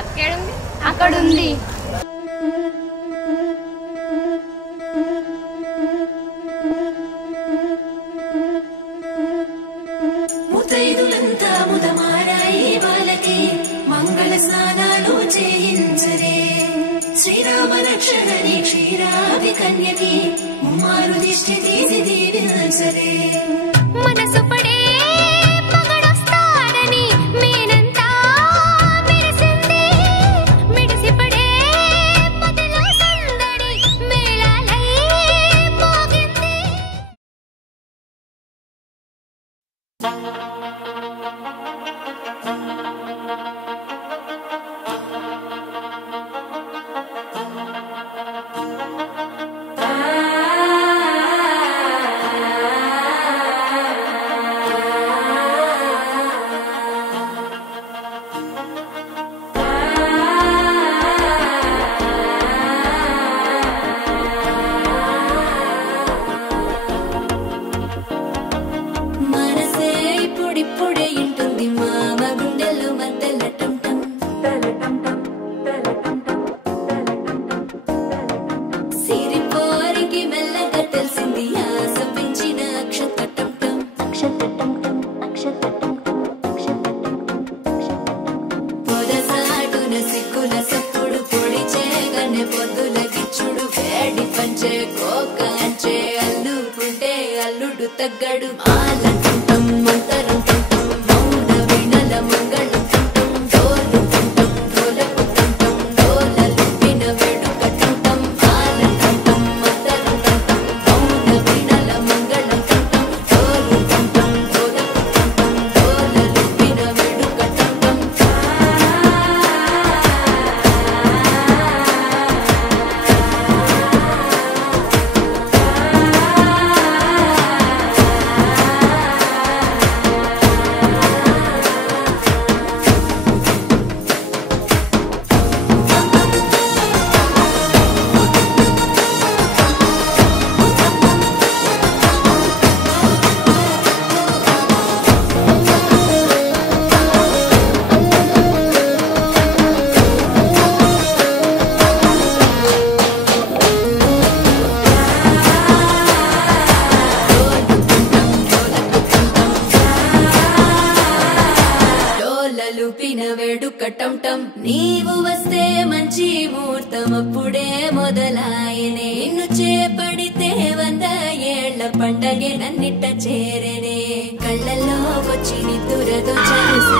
అక్కడుంది అక్కడుంది. ముతైదులంతా ముదమారాయి వాళ్ళకి మంగళ స్నానాలు చేయించరే. శ్రీరామ రక్షణని క్షీరాది కన్యకి ముమ్మారు దిష్టి తీసి దీవించరే. మనసు పడే మగడొస్తాడని మేనంతా మెరిసింది. మిడిసిపడే పదిలో సందడి మేళాలై మోగింది. మనసే ఇప్పుడిప్పుడే ఇంటుంది మామ గుండెల్లో మధ్యలో టంటం. సిరిపోరికి మెల్లగా తెలిసింది ఆశ పెంచిన అక్షతటం. పొదసాటున సిక్కుల సప్పుడు పొడి చేయగానే పొద్దుల గిచ్చుడు వేడి పంచే కోకాంచే అల్లుకుంటే అల్లుడు తగ్గడు. ఆలంటుంటం మంతరం టుంటం మౌన వీణల మంగళం టుంటం. డోలు టుంటం డోలకు టుంటం డోలలు విన వేడుక టుంటం. ఆలంటుంటం మంతరం టుంటం మౌన వీణల మంగళం టుంటం. డోలు టుంటం డోలకు టుంటం డోలలు విన వేడుక టుంటం. డోలలు పిన వేడుక టంటం. నీవు వస్తే మంచి ముహూర్తం అప్పుడే మొదలాయనే. నిన్ను చేపడితే 100 ఏళ్ల పండగే నన్నిట్ట చేరనే. కళ్ళల్లో వచ్చి నిద్దురతో చేసి